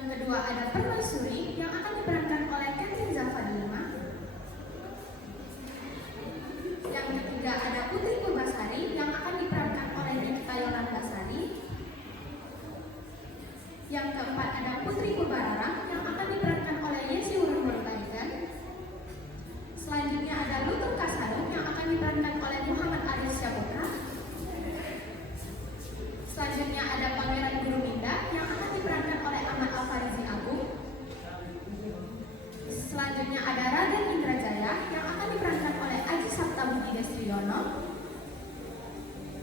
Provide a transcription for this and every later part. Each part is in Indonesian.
Yang kedua ada permaisuri yang akan diperankan oleh Catherine Zafadilma. Yang ketiga ada Putri Purbasari yang akan diperankan oleh Nikita Yolanda Sari. Yang keempat ada Putri Purbararang yang akan diperankan oleh Yesi Urumurtaigan. Selanjutnya ada Lutung Kasarung yang akan diperankan oleh Muhammad Arif Syaputra. Selanjutnya ada Pangeran Guruminda yang akan diperankan oleh Ahmad Al-Farizi Agung. Selanjutnya ada Raden Indrajaya yang akan diperankan oleh Aji Sabta Budi Destriyono.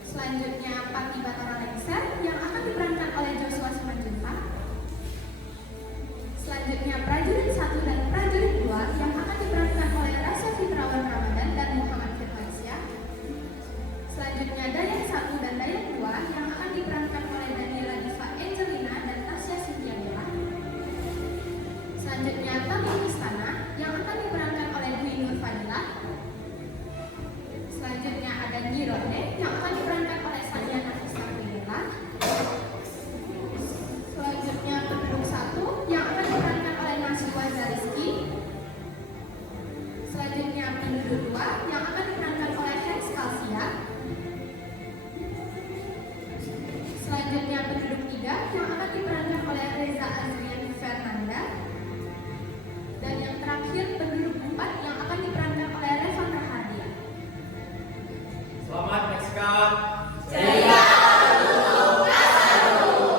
Selanjutnya Pati Batara Lengser yang akan diperankan oleh Joshua Simanjuntak. Selanjutnya Prajurit 1 dan Prajurit 2 yang akan diperankan oleh Rasa Fitrawan Ramadan dan Muhammad Firmansyah. Selanjutnya Dayang 1 dan Dayang 2 yang akan diperankan oleh Daniela Diva Angelina dan Tasya Cynthia Bella. Selanjutnya Tamu Istana yang akan diperankan oleh Dwi Nur Fadila. Selanjutnya ada Nyi Ronde yang akan diperankan oleh Sadiana Islamillah. Selanjutnya Penduduk 1 yang akan diperankan oleh Nasiwa Zariski. Selanjutnya Penduduk 2 yang akan diperankan oleh Hans Kalsia. Selanjutnya Penduduk 3 yang akan diperankan oleh Reza Azrian Fernanda. Dan yang terakhir Penduduk 4 yang akan diperankan oleh Revan Rahadian. Selamat menyaksikan. Jaya Lutung Kasarung.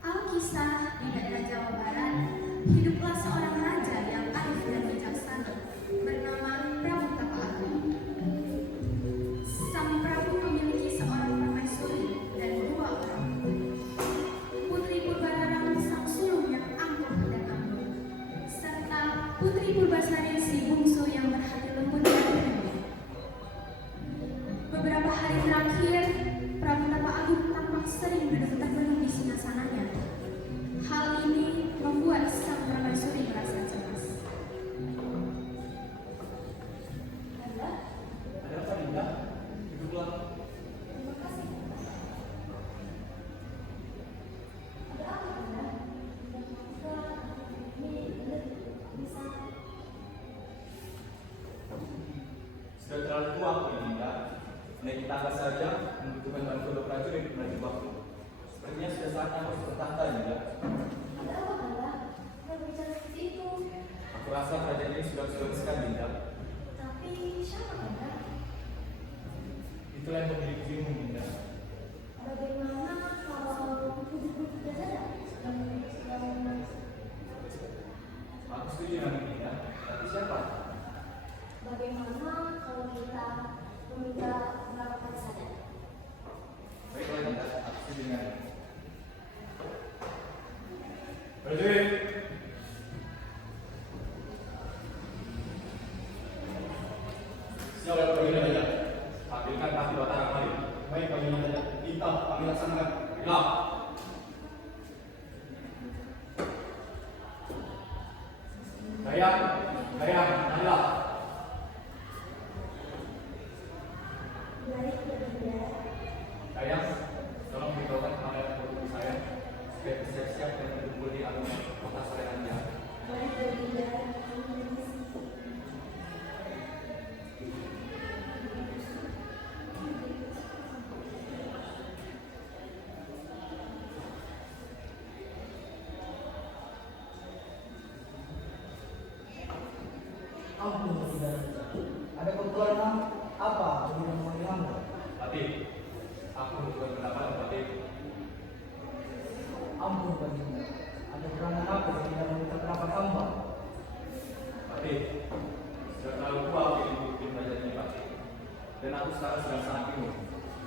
Alkisah di daerah Jawa Barat, hiduplah seorang raja yang arif dan bijaksana bernama Prabu Tapa Agung. Sang Prabu memiliki seorang permaisuri dan 2 orang Putri Purbararang sang sulung yang angkuh dan anggun, serta Putri Purbasari si bungsu yang berhati lembut dan penyabar. Beberapa hari terakhir, Prabu Tapa Agung tampak sering duduk terbelung di singgasananya. Hal ini membuat sang permaisuri merasa cemas. Ada apa, Dinda? Duduklah. Terima kasih, Bunda. Ada apa, Bunda? Ini bisa. Sudah terlalu tua aku ini, Dinda. Naik tangga saja membutuhkan bantuan prajurit menuju waktu. Sepertinya sudah saatnya aku harus bertahta, Dinda. Ada apa, Bunda? Kenapa bicara seperti itu? Aku rasa kerajaan ini sudah sekali, Dinda. Tapi siapa, Bunda? Itulah yang memiliki dirimu, Dinda. Bagaimana kalau hidup kita saja sedang Aku setuju dengan Dinda. Tapi siapa? bagaimana kalau kita meminta beberapa kali saja? Baiklah, Dinda. Aku setuju dengan prajurit. Siapa panggilan saja? Panggilkan Pati Batara kembali. Baik, panggilan saja. Kita kami laksanakan. Ya. Dayang, marilah. dan aku sekarang sedang sangat bingung.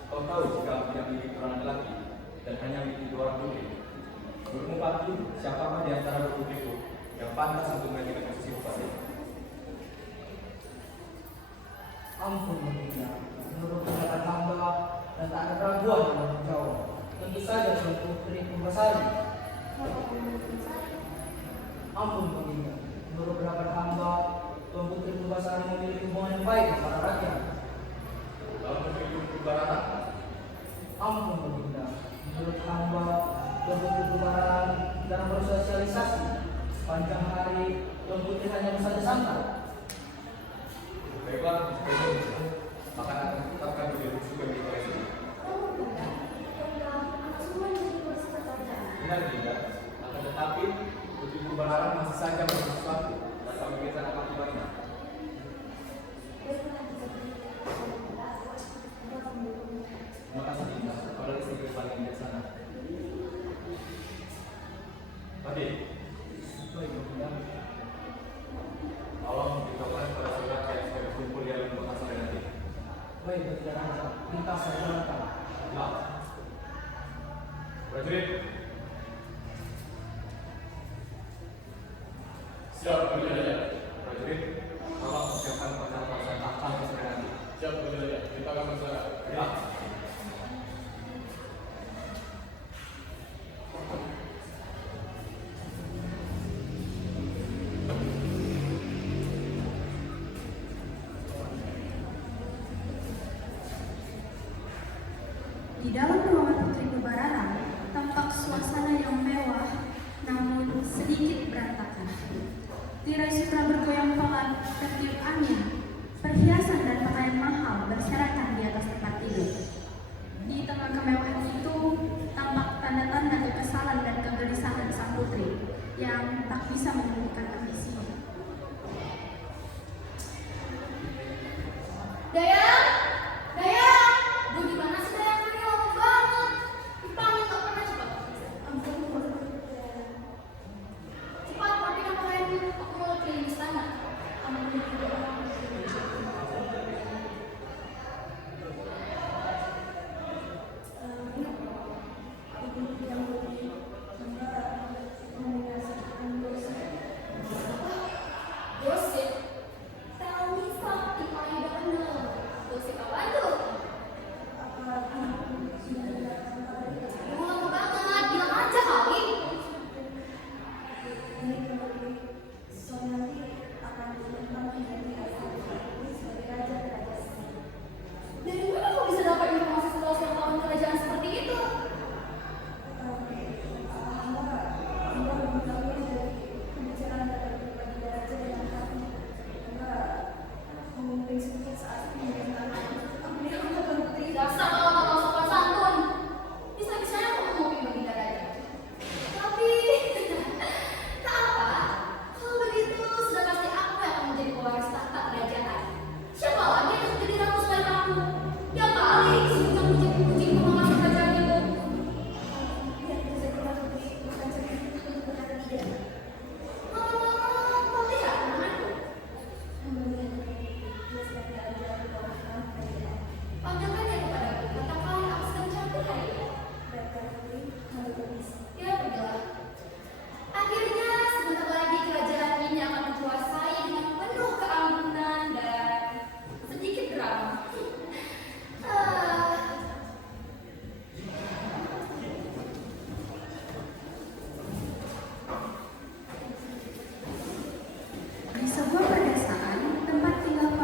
Kau tahu jika aku tidak memiliki orang laki dan hanya memiliki 2 orang putri. Menurutmu Patih, siapakah di antara 2 putriku yang pantas untuk menggantikan posisi bupati? Ampun Baginda, menurut pendapat hamba dan tak ada keraguan dalam menjawab. Tentu saja Tuan Putri Purbasari. Ampun Baginda, menurut pendapat hamba, Tuan Putri Purbasari memiliki hubungan yang baik dengan para rakyat. Lalu Putri Purbarara. Ampun Baginda, menurut hamba, Tuan Putri Purbasari dalam bersosialisasi sepanjang hari Tuan Putri hanya bersaja santai. Baiklah, maka akan tetapkan beliau juga di koleksi. Benar tidak? Akan tetapi Putri Purbarara masih saja melakukan sesuatu tanpa memikirkan apa akibatnya. Terima kasih Dinda, pada istri paling bijaksana. Tadi, Baik Baginda. tolong beritahukan kepada saudara yang sudah berkumpul di dalam kota sore nanti. Baik Baginda Raja, minta saya jalankan. Nah, prajurit, Siap, Baginda Raja. prajurit, tolong persiapkan upacara pelaksanaan tahta sore nanti. Siap, Baginda Raja. Kita akan bersara. Ya. Di dalam ruangan Putri Purbarara tampak suasana yang mewah namun sedikit berantakan. Tirai sutra bergoyang pelan tertiup angin, perhiasan dan pakaian mahal berserakan di atas tempat tidur. Di tengah kemewahan itu tampak tanda-tanda kekesalan dan kegelisahan sang putri yang tak bisa menemukan ambisinya. Dayang! Dayang! Gue gimana sih Dayang? Ini lama banget. Dipanggil gak pernah cepat. Ampun, cepat, rapikan pakaianmu. Aku mau keliling istana. Ampun, gosip. Tell me something I don't know. Gosip apa tuh? Lama banget, bilang aja kali. Dari mana kau bisa dapat informasi seluas yang tahun kerajaan seperti itu? Dasar kalau sopan santun. Bisa-bisanya kau ngomongin Baginda Raja. Tapi, tak apa. Kalau begitu, sudah pasti aku yang akan menjadi pewaris tahta kerajaan. Siapa lagi yang akan jadi ratu selain aku? Ya kali, si kucing-kucing pengawas kerajaan itu. Kau lihat temanku? Panggilkan dia kepadaku, katakan aku sedang campur hari ini. Ya, pergilah. Akhirnya, sebentar lagi kerajaan ini akan dikuasai dengan penuh keampunan dan sedikit drama. Di sebuah pedesaan, tempat tinggal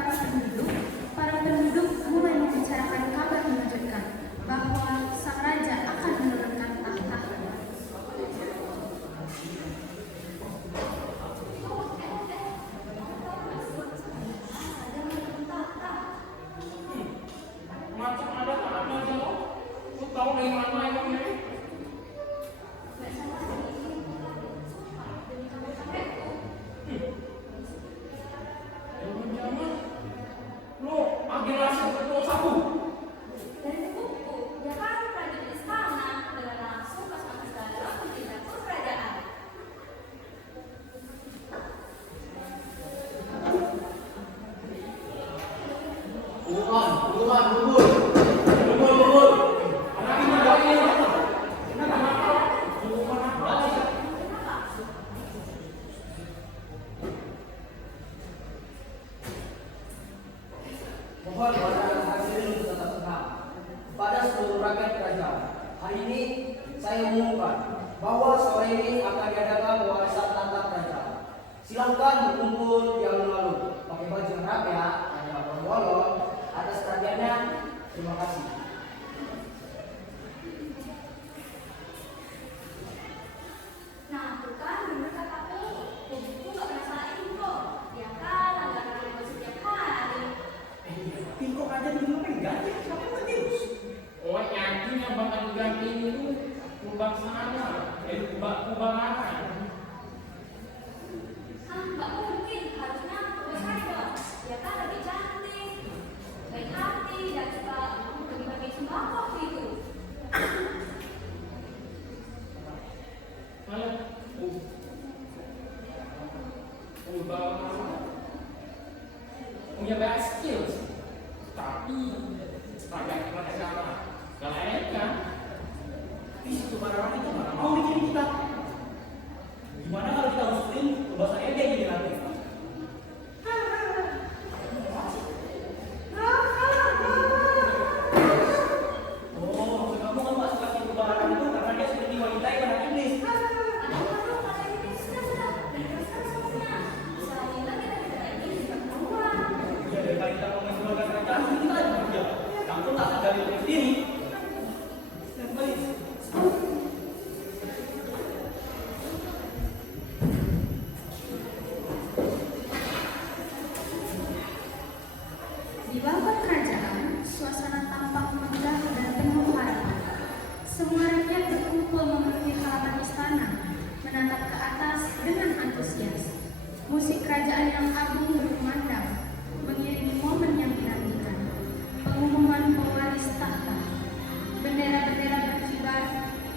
para penduduk mulai membicarakan kabar mengejutkan bahwa sang raja akan menurunkan tahta. Macam ada anak aja lo. Lu tahu dari mana emang ini? Jangan-jangan lu agen rahasia ketua sapu. Dari buku, ya kan prajurit istana dengan langsung pasukan segala menjadi kerajaan. Mohon kepada hadirin untuk tetap tenang. Kepada seluruh rakyat kerajaan, hari ini saya umumkan bahwa sore ini akan diadakan warisan tata kerajaan. Silakan berkumpul di alun-alun pakai baju yang rapi ya, ada bolong atas perhatiannya. Terima kasih. Nah, tuh kan bener kataku. Ibuku nggak pernah salah info. Ya kan, anggaran aku setiap hari. Kok aja di rumah ganti? Siapa yang terus? Oh, yakin yang bakal ganti itu kubang sana, kubang apa? Ah, nggak mungkin. Harusnya aku saya dong. Ya kan lebih cantik, baik hati, dan suka bagi-bagi sembako gitu. Malah, kubang apa? Punya banyak skills, tapi agak gimana cara? Gak layak kan? Itu barang itu mana mau bikin kita? Gimana kalau kita usulin bahasa Ede jadi nanti? Oh, maksud kamu kan pas lagi kebaran itu karena dia seperti wanita yang anak iblis. Aduh, kata ini sudah. Teruskan semuanya. Selain lagi ada ini juga keluar. Ya daripada kita mau menjualkan kerajaan kita aja kerja. Kamu tak sadar diri sendiri. Dan balik. Di balkon kerajaan, suasana tampak megah dan penuh harapan. Semua rakyat berkumpul memenuhi halaman istana, menatap ke atas dengan antusias. Musik kerajaan yang agung berkumandang, mengiringi momen yang dinantikan. Pengumuman pewaris tahta, bendera-bendera berkibar,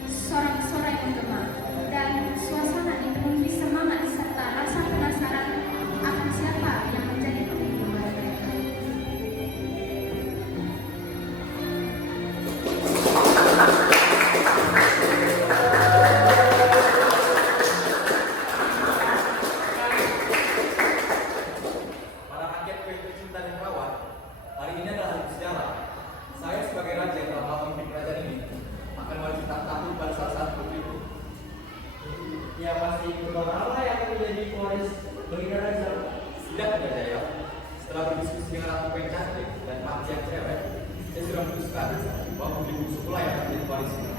sorak-sorai menggema, dan suasana dipenuhi semangat serta rasa penasaran akan siapa yang menjadi pemimpin baru mereka. Para rakyatku yang tercinta dan rawat, hari ini adalah hari sejarah. Saya sebagai raja yang telah memimpin kerajaan ini akan mewariskan tahtaku pada salah satu putriku. Ya pasti beberapa Allah yang akan menjadi pewaris bagi raja. Tidak ada Jaya. Setelah berdiskusi dengan ratu yang cantik dan pakci yang cewek, saya sudah memutuskan bahwa putriku Sukula yang akan menjadi pewarisnya.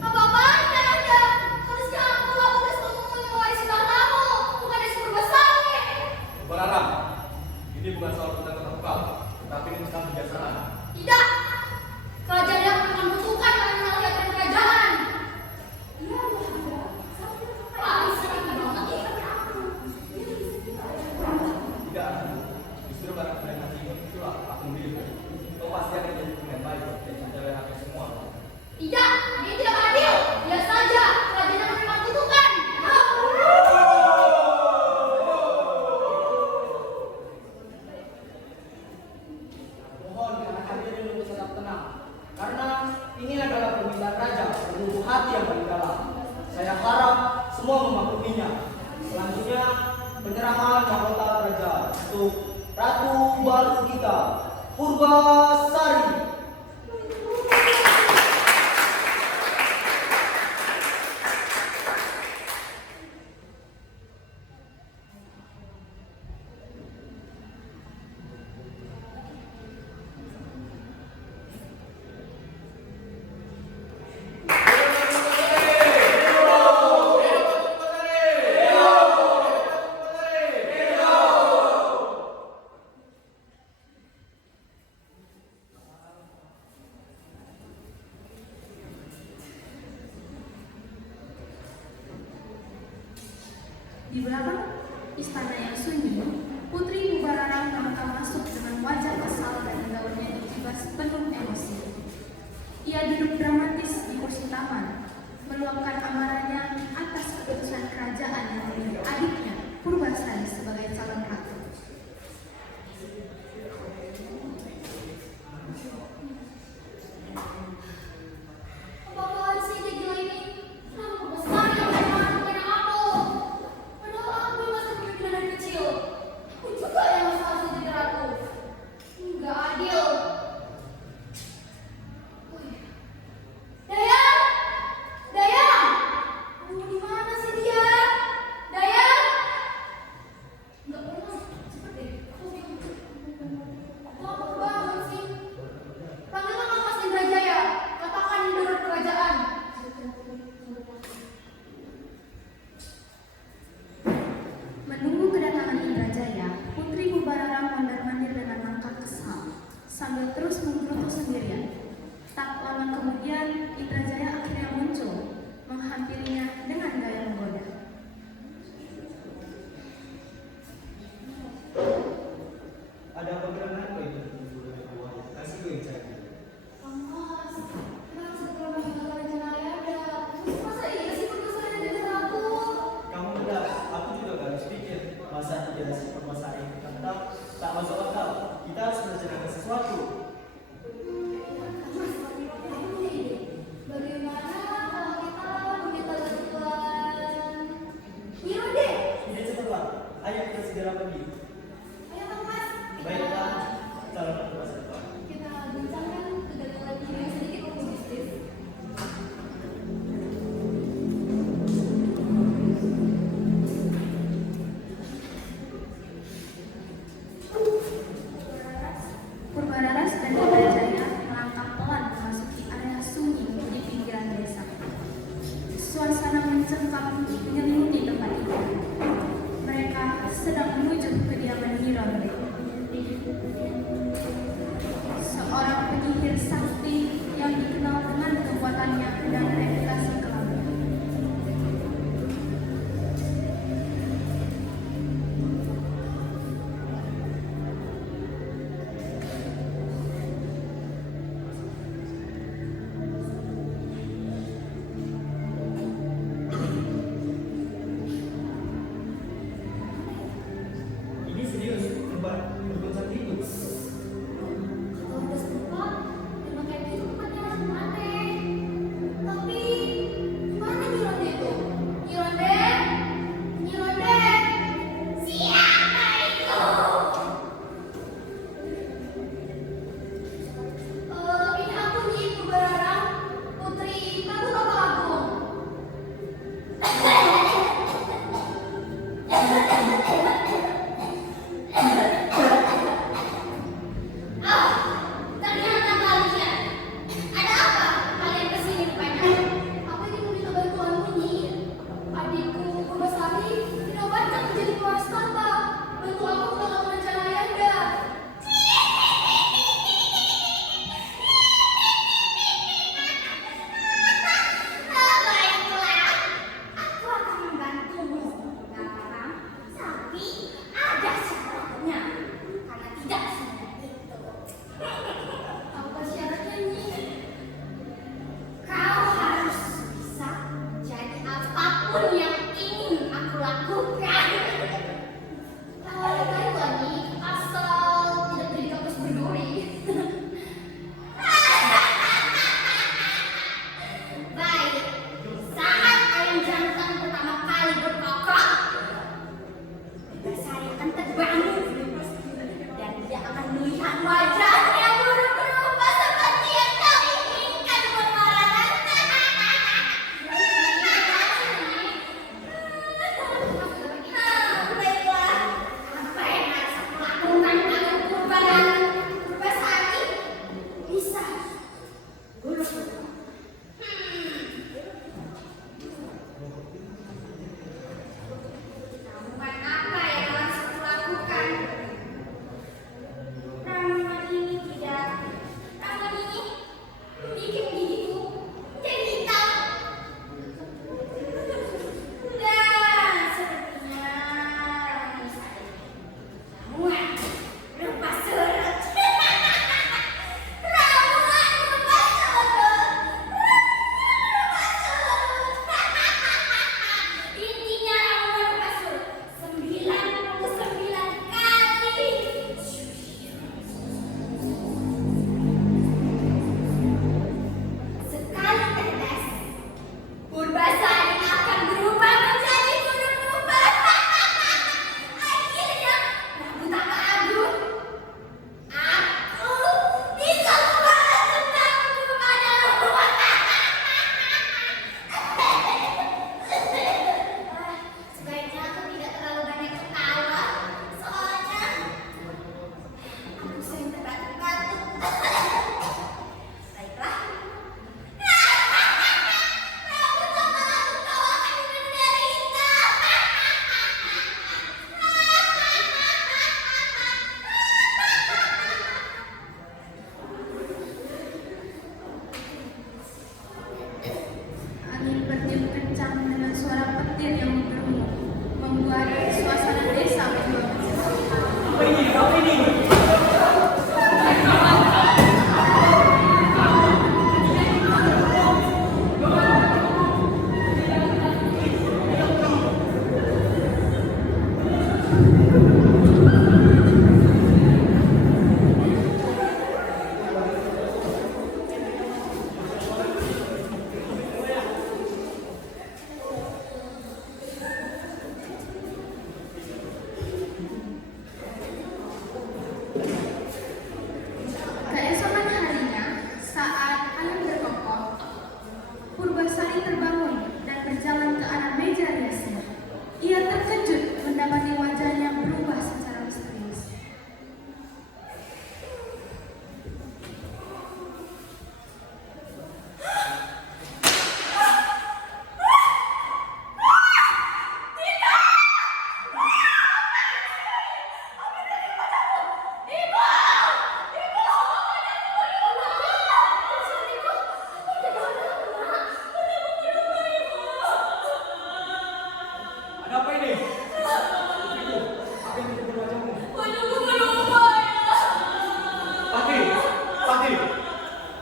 Apa-apaan kan ada? Harusnya aku lah udah setuju mewarisi kamu, bukan disuruh besar. Berharap, ini bukan soal kota-kota kukal, tetapi ini tentang kebijaksanaan. Tidak. Kerajaan yang akan membutuhkan orang rakyat dan kerajaan. Iya, iya. Paling sering banget ya tapi aku. Tidak, justru karena kebenaran hati itulah aku memilih. Kau pasti akan menjadi pemain baik dan menjaga rakyat semua. Tidak, ini tidak adil. Biar saja kerajaan yang memang kutukan. Mohon kepada hadirin untuk tetap tenang. Karena ini adalah permintaan raja berlubuk hati yang paling dalam. Saya harap semua memakluminya. Selanjutnya penyerahan mahkota kerajaan untuk ratu baru kita, Purbasari. Di belakang istana yang sunyi, Putri Mubararang melangkah masuk dengan wajah kesal dan gaunnya dikibas penuh emosi. Ia duduk dramatis di kursi taman, meluapkan amarahnya atas keputusan kerajaan yang memilih adiknya Purbasari sebagai calon ratu. runtuh sendirian. Tak lama kemudian, Indrajaya akhirnya muncul, menghampirinya dengan gaya menggoda. Ada pergerakan apa itu? Kasih gue yang cari. Mas, kenapa segera meninggalkan rencana ayahanda? Masa iya sih permasalahan yang dari aku? Kamu benar, aku juga gak habis pikir. Masa tidak ada permasalahan yang kita tahu, tak masuk akal. Kita harus merencanakan sesuatu. Mas, aku punya ide. Bagaimana kalau kita meminta bantuan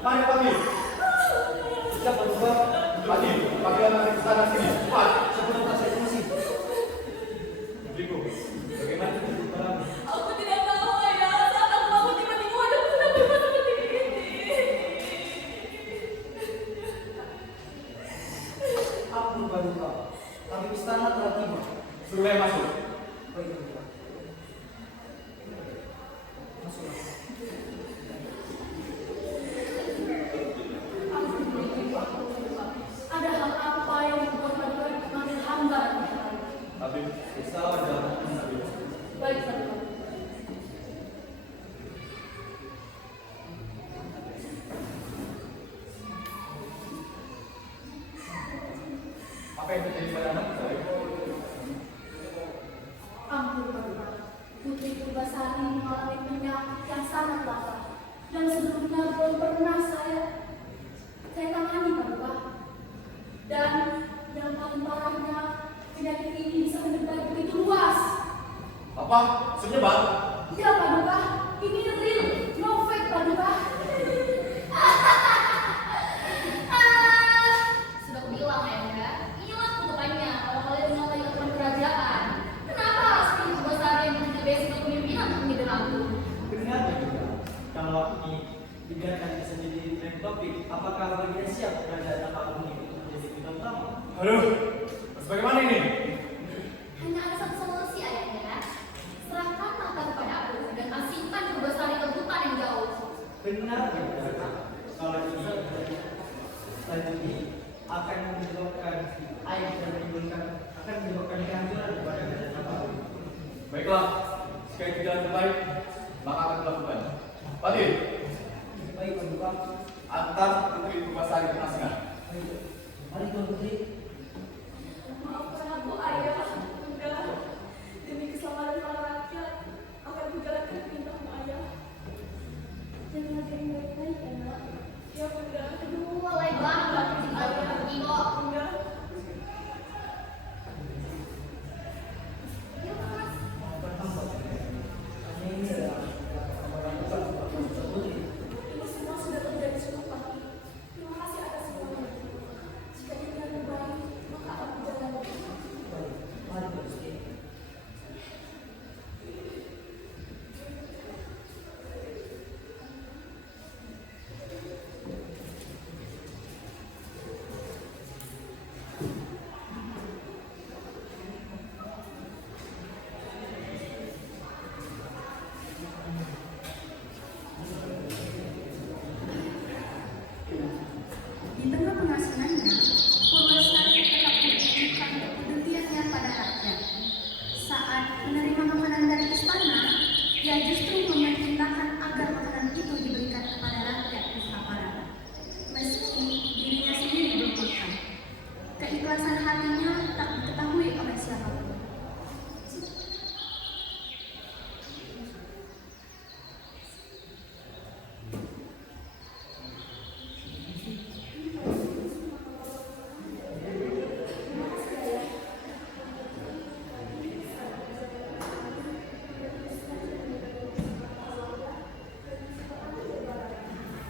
Mari Patih. Siap berdua. Patih, panggil anak ke sana sini. Cepat. Sebelum saya fungsi. Putriku, bagaimana itu barangmu? Aku tidak tahu ayah. Saat aku bangun tiba-tiba wajahku sudah berubah seperti ini. Aku baru tahu. Tapi istana telah tiba. Suruh dia masuk. Baik berdua. Masuklah. Ada hal apa yang membuat Paduka memanggil hamba? Habib, kesalahan dalam Habib. Baik, Paduka. Apa yang terjadi pada anak saya? Ampun, Paduka. Putri Purbasari mengalami penyakit yang sangat langka. Dan sebelumnya belum pernah saya tangani, Paduka. Dan yang paling parahnya, penyakit ini bisa menyebar begitu luas. Apa? Senyebar? Ya, Paduka. Ini real, no fake, Paduka. Sudah bilang ya, Bunda. Inilah kutukannya kalau kalian mengatai aturan kerajaan. Kenapa harus Putri Purbasari yang menjadi basic kepemimpinan untuk menjadi ratu? Benar juga. Kalau ini dibiarkan bisa jadi tren topik, apakah bagian siap kerajaan apa ini untuk menjadi kita utama? Aduh, terus bagaimana ini? Hanya ada satu solusi, ayahnya. Serahkan mata kepada aku dan asingkan Purbasari ke hutan yang jauh. Benar juga. Kalau ini selanjutnya akan menyebabkan air dan menimbulkan akan menyebabkan kehancuran kepada kerajaan apa? Baiklah, jika itu jalan terbaik, maka akan dilakukan. Patih, Baik berdua. antar Putri Purbasari ke Nasnah. Baik. Mari Tuan Putri. Maafkan aku, ayah. Bunda, demi keselamatan para rakyat, akan kujalankan perintahmu, ayah. Jangan lagi yang baik-baik, ya, nak. Ya, Bunda. Aduh, mulai banget tinggal pergi kok. Bunda. Ya, Mas. Maafkan hamba. Hanya ini adalah kepada bukan Tuan Putri. Ini semua sudah terjadi cukup pagi. Terima kasih atas semuanya. Jika ini yang terbaik, maka aku jalan. Baik. Mari Tuan Putri. Di tengah pengasingannya, Purbasari tetap menunjukkan kepeduliannya pada rakyat. Saat menerima makanan dari istana, ia justru memerintahkan agar makanan itu diberikan kepada rakyat di Sapara. Meski dirinya sendiri belum makan. Keikhlasan hatinya tak diketahui oleh siapapun.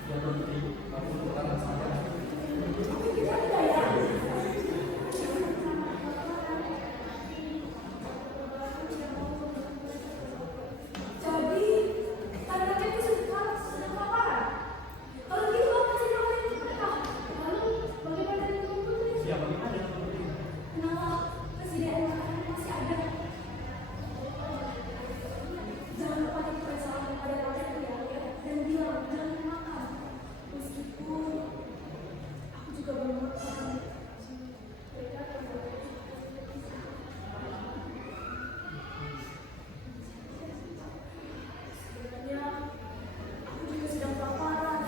Ya Putri, aku bertahan saja. Jadi, ada rakyat itu sedang kelaparan. Kalau gitu, bapak kasih tahu yang mereka. Lalu, bagaimana dengan Tuan Putri? Ya bagaimana Tuan Putri? Kenapa persediaan makanan masih ada? Jangan lupa kita salam kepada rakyat ya, dan bilang jangan makan. Meskipun aku juga belum makan. Mereka akan sebenarnya aku juga sedang kelaparan.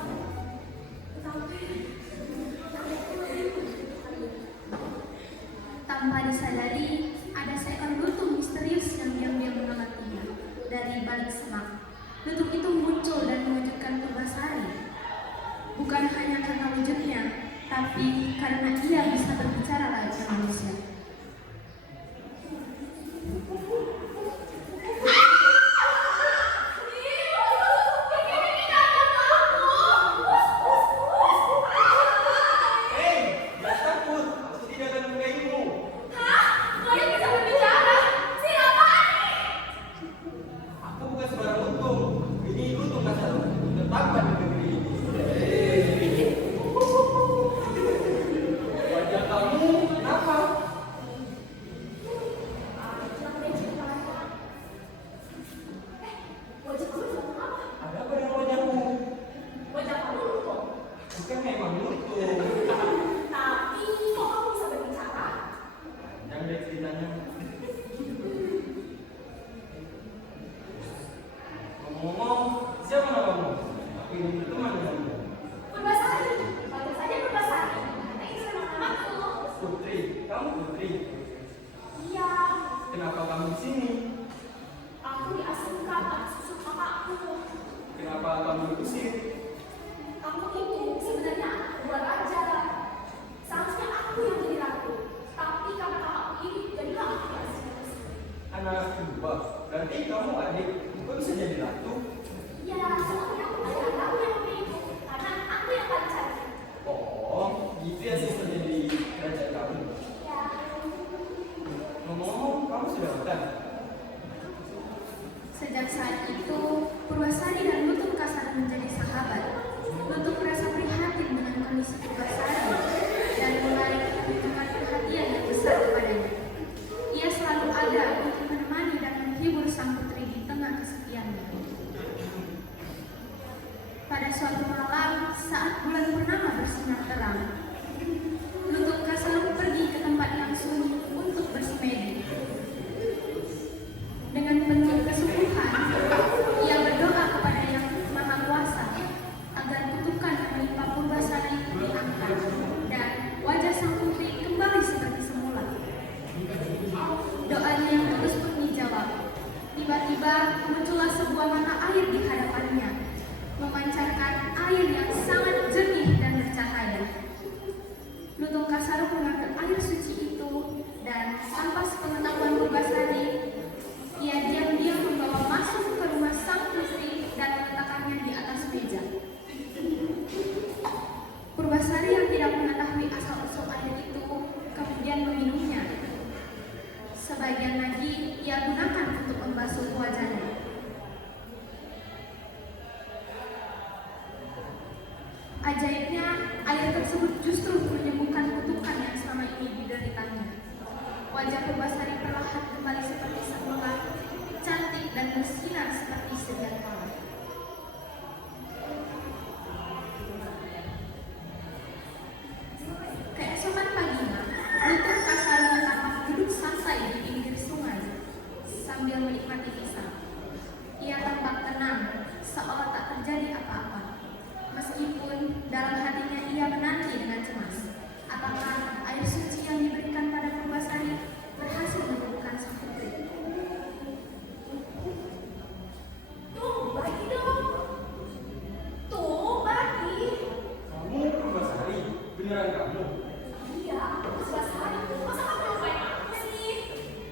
Tetapi rakyatku lebih membutuhkannya. Tanpa disadari, ada seekor lutung misterius yang diam-diam mengamatinya dari balik semak. Lutung itu muncul dan mengejutkan Purbasari. Bukan hanya karena wujudnya, tapi karena ia bisa berbicara layaknya manusia. Bukan memang nutup. Tapi kok kamu bisa berbicara? Yang dari ceritanya. Ngomong-ngomong, siapa namamu? Aku ingin berteman denganmu. Purbasari, panggil saja Purbasari. Karena itu memang namaku. Putri, kamu Putri. Iya, Kenapa kamu di sini? aku diasingkan atas susu kakakku. Kenapa kamu diusir? Aku itu sebenarnya anak kedua raja. Seharusnya aku yang jadi ratu. Tapi karena kakakku ini, jadilah aku diasingkan. Anak kedua. Berarti kamu adik. Kok bisa jadi ratu? Iya, soalnya aku adalah ratu yang memilihku. Karena aku yang paling cantik. Oh, gitu ya sistemnya di kerajaan kamu. Ya, Ngomong-ngomong, kamu sudah makan? Sejak saat itu, Purbasari dan Lutung Kasar menjadi sahabat. Lutung merasa prihatin dengan kondisi Purbasari dan mulai menunjukkan perhatian yang besar kepadanya. Ia selalu ada untuk menemani dan menghibur sang putri di tengah kesepiannya. Pada suatu malam, saat bulan purnama bersinar terang, Lutung Kasar pergi ke tempat yang sunyi untuk bersemedi. Dengan penuh kesungguhan, ia berdoa kepada Yang Maha Kuasa agar kutukan yang menimpa Purbasari diangkat dan wajah sang putri kembali seperti semula. Doanya yang tulus pun dijawab. Tiba-tiba muncullah sebuah mata air di hadapannya, memancarkan air yang sangat jernih dan bercahaya. Lutung Kasar mengambil air suci itu dan tanpa sepengetahuan Purbasari, ia diam-diam membawa masuk ke rumah sang putri dan meletakkannya di atas meja. Purbasari yang tidak mengetahui asal-usul air itu kemudian meminumnya. Sebagian lagi ia gunakan untuk membasuh wajahnya. Ajaibnya, air tersebut justru menyembuhkan kutukan yang selama ini dideritanya. Wajah Purbasari perlahan kembali seperti semula, cantik dan bersinar seperti sedia kala. Keesokan paginya, Lutung Kasar tampak duduk santai di pinggir sungai sambil menikmati pisang. Ia tampak tenang, seolah tak terjadi apa-apa. Meskipun dalam hatinya ia menanti dengan cemas, apakah air suci yang diberikan pada Purbasari berhasil menyembuhkan sang putri. tuh bagi dong. Tuh bagi. Kamu Purbasari? Beneran kamu? Iya, aku Purbasari. Masa kamu lupain aku sih?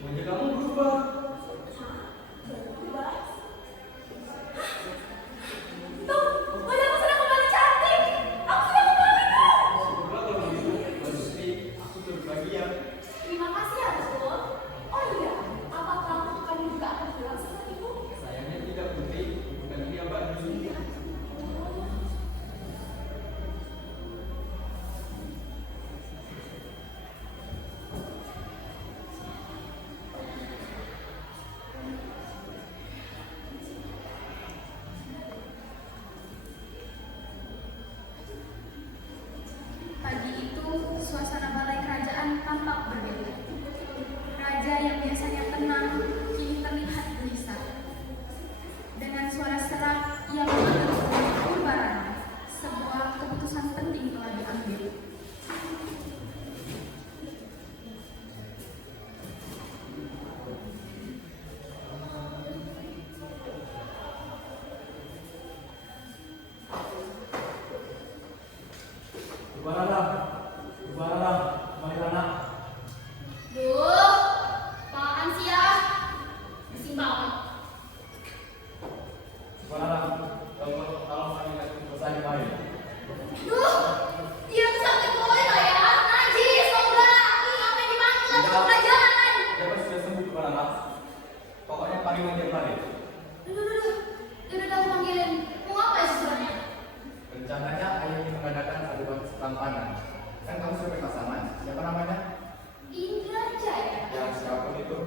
Wajah kamu berubah. Hah? Berubah? Tuh, wajahku sudah kembali cantik. Aku sudah kembali dong. Syukurlah kalau begitu. Mbak Gusti, aku turut bahagia. Terima kasih ya, Tuh. Oh iya, apakah kamu juga akan pulang sepertiku? Sayangnya tidak Putri, bukan dia Mbak Gusti. Pagi itu, suasana balai kerajaan tampak berbeda. Raja yang biasanya tenang, kini terlihat gelisah. Dengan suara serak, ia mengambil keputusan Purbarana. Sebuah keputusan penting telah diambil. Ubaralah, Mairana. Duh, apaan sih ya? Bising banget. Ubaralah, tolong panggilkan Purbasari main. Duh, dia tuh sakit boy lah ya. Najis, tau gak? Ih, ngapain dipanggil lagi ke kerajaan? Dia pasti sudah sembuh kemana? Pokoknya panggil dia kemari. Duh. Udah aku panggilin. Mau apa ya sebenarnya? Rencananya ayah ingin mengadakan adu sempalan. Kan kamu sudah berpasangan. Siapa namanya? Indra Jaya. Ya siapapun itu.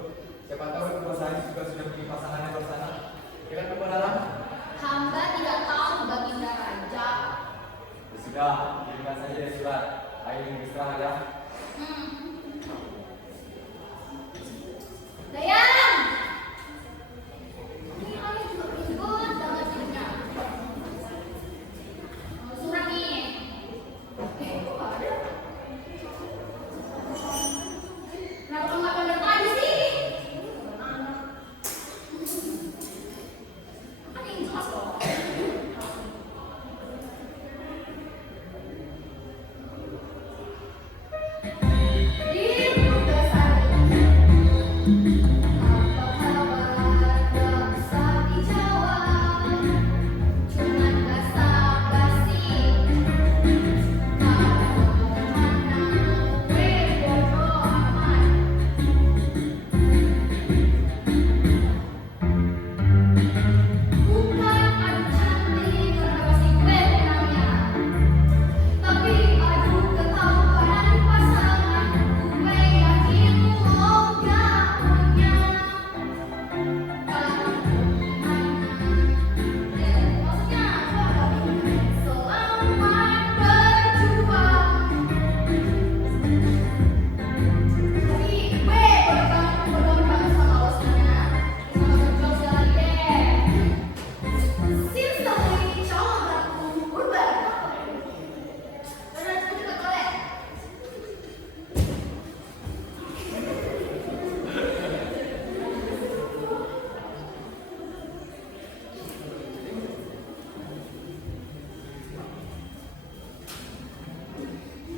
Siapa tahu Purbasari juga sudah punya pasangannya bersama. Ya kan Purbasari? Hamba tidak tahu Baginda Raja. Sudah, kirimkan saja dari surat. Ayo beristirahat ya. Dayang! Ini ayah juga ribet banget hidupnya. Surat nih. Kok gak ada? Kenapa nggak pada tadi sih? Kan yang jelas loh.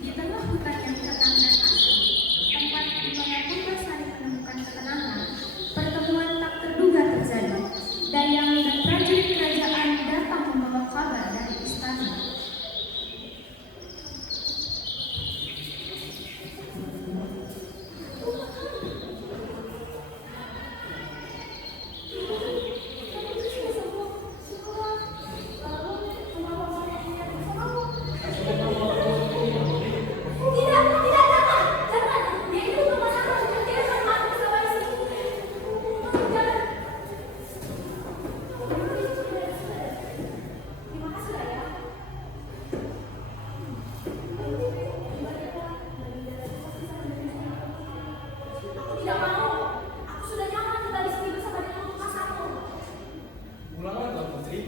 Di tengah hutan yang tenang dan asri, tempat di mana Purbasari menemukan ketenangan, pertemuan tak terduga terjadi. Dayang dan prajurit kerajaan datang membawa kabar dari istana. Tidak mau. Aku sudah nyaman tinggal di sini bersama dengan untuk kasarku. Ulanglah Tuan Putri,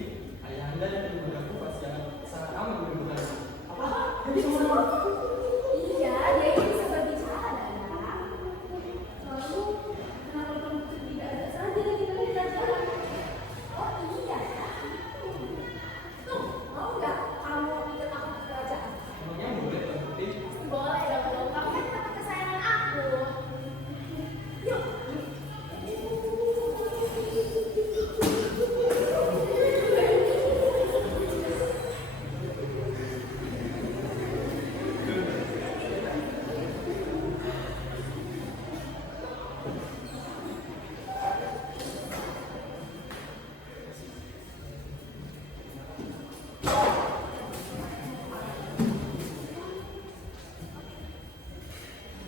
ayah anda dan ibu bundaku pasti akan sangat aman berhubungan. Apa? Jadi semua? Iya, dia ini bisa berbicara, Dayang. Lalu, kenapa kamu tidak ada saja lagi dari kerajaan? Oh iya ya. Tuh, mau nggak kamu ikut aku ke kerajaan? Emangnya boleh Tuan Putri? Boleh dong, kamu kan teman kesayangan aku. Yuk.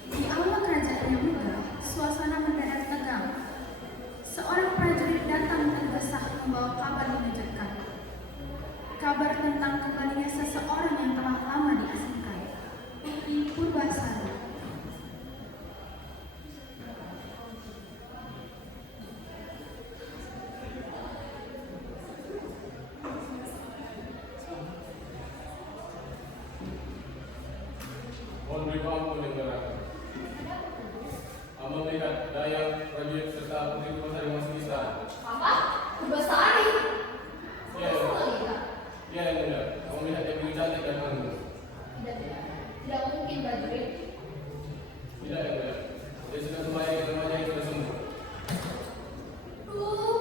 Di aula kerajaan yang megah, suasana mendadak tegang. Seorang prajurit datang tergesa membawa kabar mengejutkan. Kabar tentang kembalinya seseorang yang telah lama diasingkan, Putri Purbasari. Mohon beri ampun yang berat. Amba melihat Dayang, prajurit serta Putri Purbasari masuk di istana. Apa? Purbasari? Ya, Kamu nggak lihat? ya yang benar. Aku melihat dia begitu cantik dan anggun. Tidak mungkin prajurit. Tidak yang benar. Dia sudah kembali ke rumahnya yang sudah sembuh.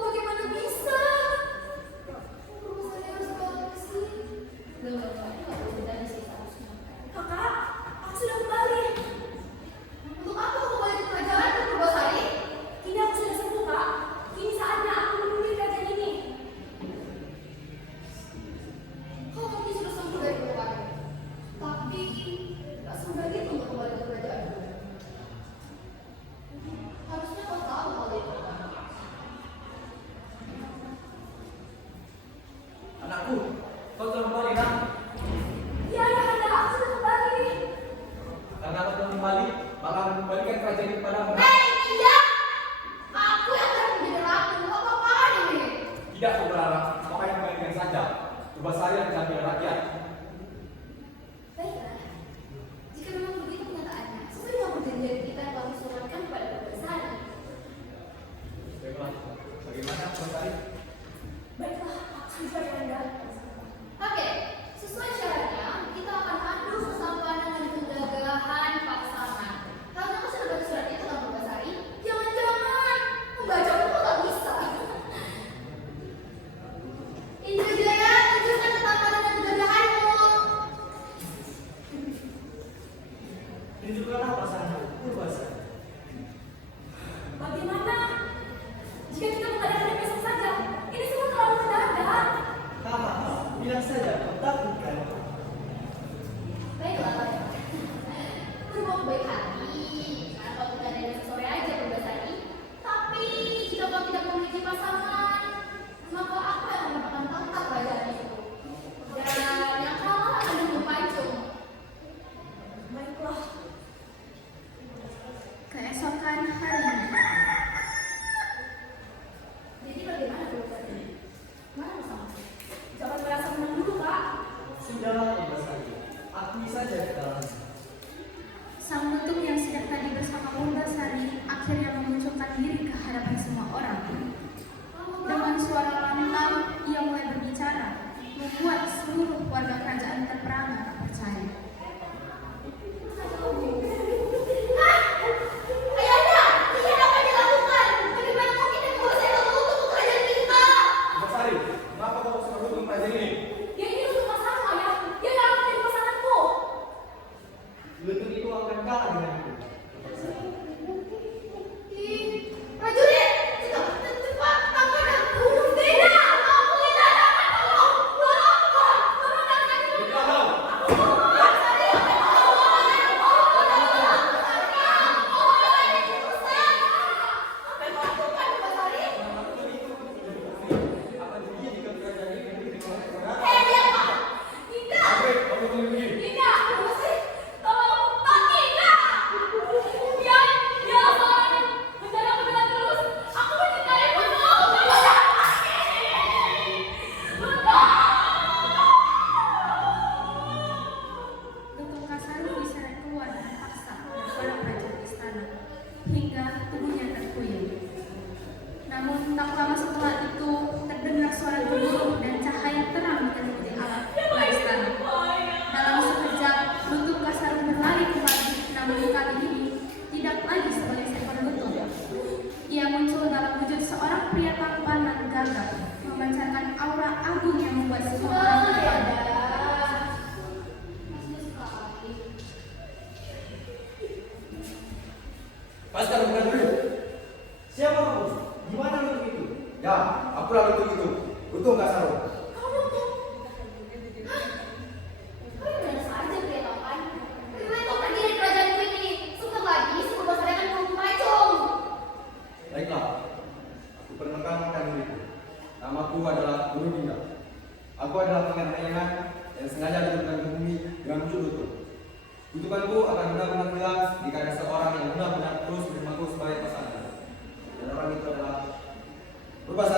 Bagaimana bisa? Purbasari harus bawa ke sini. Enggak, aku nggak boleh berada di sini seharusnya. Kakak, aku sudah kembali. Untuk apa aku kembali ke kerajaan, Purbasari? Kini aku sudah sembuh, Kak. Kini saatnya aku menuju kerajaan ini. penggeledahan pasangan. Harusnya kan sudah baca surat itu kan Purbasari? Jangan-jangan membaca buku tak bisa. Indrajaya, tunjukkan ketampanan dan kegaharanmu. Tunjukkanlah pasangan Purbasari. Bagaimana jika kita mengadakan besok saja? Ini semua terlalu mendadak. Bilang saja kau takutkan. Baiklah, berbuat baik hati. Kenapa bukan dari sore aja Purbasari? Tapi jika kau tidak memiliki pasangan, maka aku yang mendapatkan tahta kerajaan itu. Dan yang kalah akan dihukum pancung. Baiklah. Keesokan harinya, Jadi bagaimana Purbasari? Mana pasangan? Jangan merasa menang dulu, Kak. Sudahlah Purbasari. Akui saja kesalahan. sang nutuk yang sejak tadi bersama Purbasari akhirnya memunculkan diri ke hadapan semua orang. Dengan suara lantang, ia mulai berbicara, membuat seluruh warga kerajaan terperangah tak percaya. Ayahnya, ini apa yang dilakukan? Bagaimana mungkin dia menguasai waktu untuk kerajaan kita? Purbasari, kenapa kau suka hukum kerajaan ini? Dia ini untuk pasangan, Ayah. Dia nggak akan menjadi pasanganku. Lutut itu akan kalah denganku. Ih, prajurit, cepat tangkap dan bunuh dia. Aku tidak dapat tolong. Tolong jangan dulu. Apa yang kau lakukan, Purbasari? Akan rugi jika kerajaan ini diberi kepada Lihat, Pak. Tidak. Baik, kamu tunggu begini. Tidak, Purbasari. Tolong, Pak, tidak. Dia seorang yang mencari aku dengan tulus. Aku mencintaimu, tolong, Purbasari. Nutuk Kasaru diseret keluar dengan paksa oleh para prajurit istana, hingga tubuhnya terkuyung. Namun tak lama setelah itu terdengar suara gemuruh dan cahaya terang menyelimuti alam istana. Dalam sekejap, Nutuk Kasaru berlari kembali, namun kali ini tidak lagi sebagai seekor lutung. Ia muncul dalam wujud seorang pria tampan dan gagah, memancarkan aura agung yang membuat semua orang terpana. Pasukan bukan dulu. Siapa kamu? Di mana lutut itu? Ya, aku lalu itu. Untung nggak saru. Kamu tuh. Kau yang benar saja pria tampan. Lebih baik kau pergi dari kerajaan ini. Sebentar lagi si Purbasari akan menghukum pancung. Baiklah, aku perkenalkan diriku. Namaku adalah Guru Dinda. Aku adalah pangeran Rayangan yang sengaja diturunkan ke bumi dengan wujud lutut. Kutukanku akan benar-benar hilang jika ada seorang yang benar-benar terus menerima sebagai pasangan. Dan orang itu adalah Purbasari.